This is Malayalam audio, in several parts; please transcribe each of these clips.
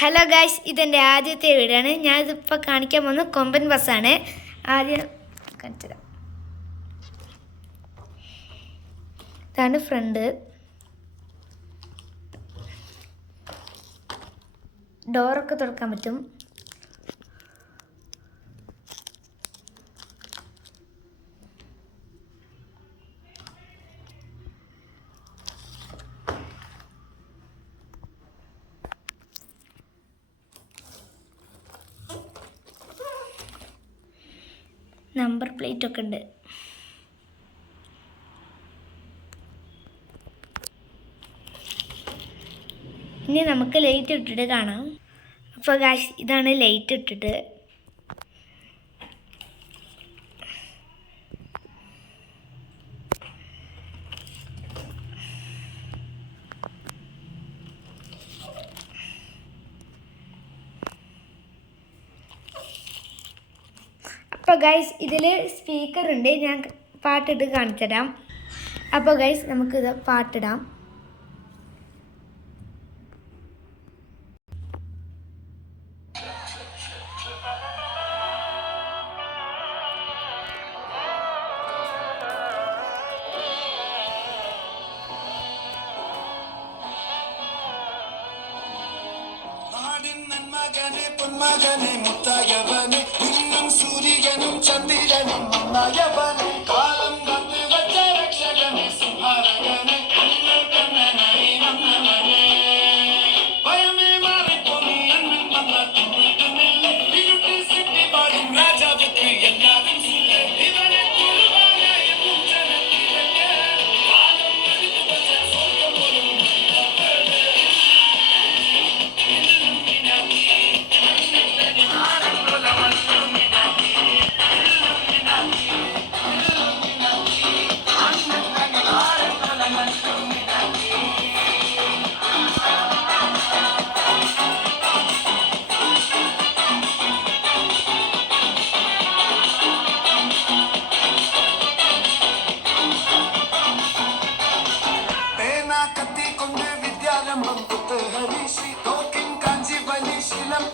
ഹലോ ഗൈസ്, ഇതെൻ്റെ ആദ്യത്തെ വീഡിയോ ആണ്. ഞാനിതിപ്പോൾ കാണിക്കാൻ പോകുന്നത് കൊമ്പൻ ബസ്സാണ്. ആദ്യം കാണിച്ചുതരാം. ഇതാണ് ഫ്രണ്ട്. ഡോറൊക്കെ തുറക്കാൻ പറ്റും. നമ്പർ പ്ലേറ്റ് ഒക്കെ ഉണ്ട്. ഇനി നമുക്ക് ലൈറ്റ് ഇട്ടിട്ട് കാണാം. അപ്പോൾ ഗായ്സ്, ഇതാണ് ലൈറ്റ് ഇട്ടിട്ട്. അപ്പോൾ ഗൈസ്, ഇതിൽ സ്പീക്കർ ഉണ്ട്. ഞാൻ പാട്ടിട്ട് കാണിച്ചു തരാം. അപ്പോൾ ഗൈസ്, നമുക്കിത് പാട്ടിടാം. പൊന്മകനെ മുത്തായവനെ ഇന്നും സൂര്യനും ചന്ദ്രനും നന്നായവനെ കാലം കത്ത് വച്ച രക്ഷകനെ സുഹാരകനെ കണ്ണനായി വന്നവനെ ഭയമേ മാറിപ്പോയി അണ്ണൻ വന്ന വീട്ടുന്നില്ല ഇരുട്ടി സിറ്റി പാടും രാജാവുക്ക് എല്ലാവരും ഇവനെ കുരുവാനായ മുഞ്ചനത്തിരക്ക് കാലം എടുത്തു വച്ച സ്വർഗം പോലും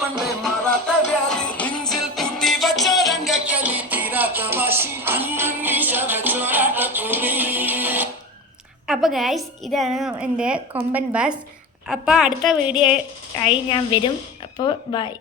പണ്ട് മാറാത്ത വ്യാധി നെഞ്ചിൽ പൂട്ടി വച്ചോരങ്കക്കലി തീരാത്ത വാശി അന്നീശ വെച്ചോരാട്ടക്കൂടി. അപ്പോൾ ഗൈസ്, ഇതാണ് എൻ്റെ കൊമ്പൻ ബസ്. അപ്പോൾ അടുത്ത വീഡിയോ ആയി ഞാൻ വരും. അപ്പോൾ ബൈ.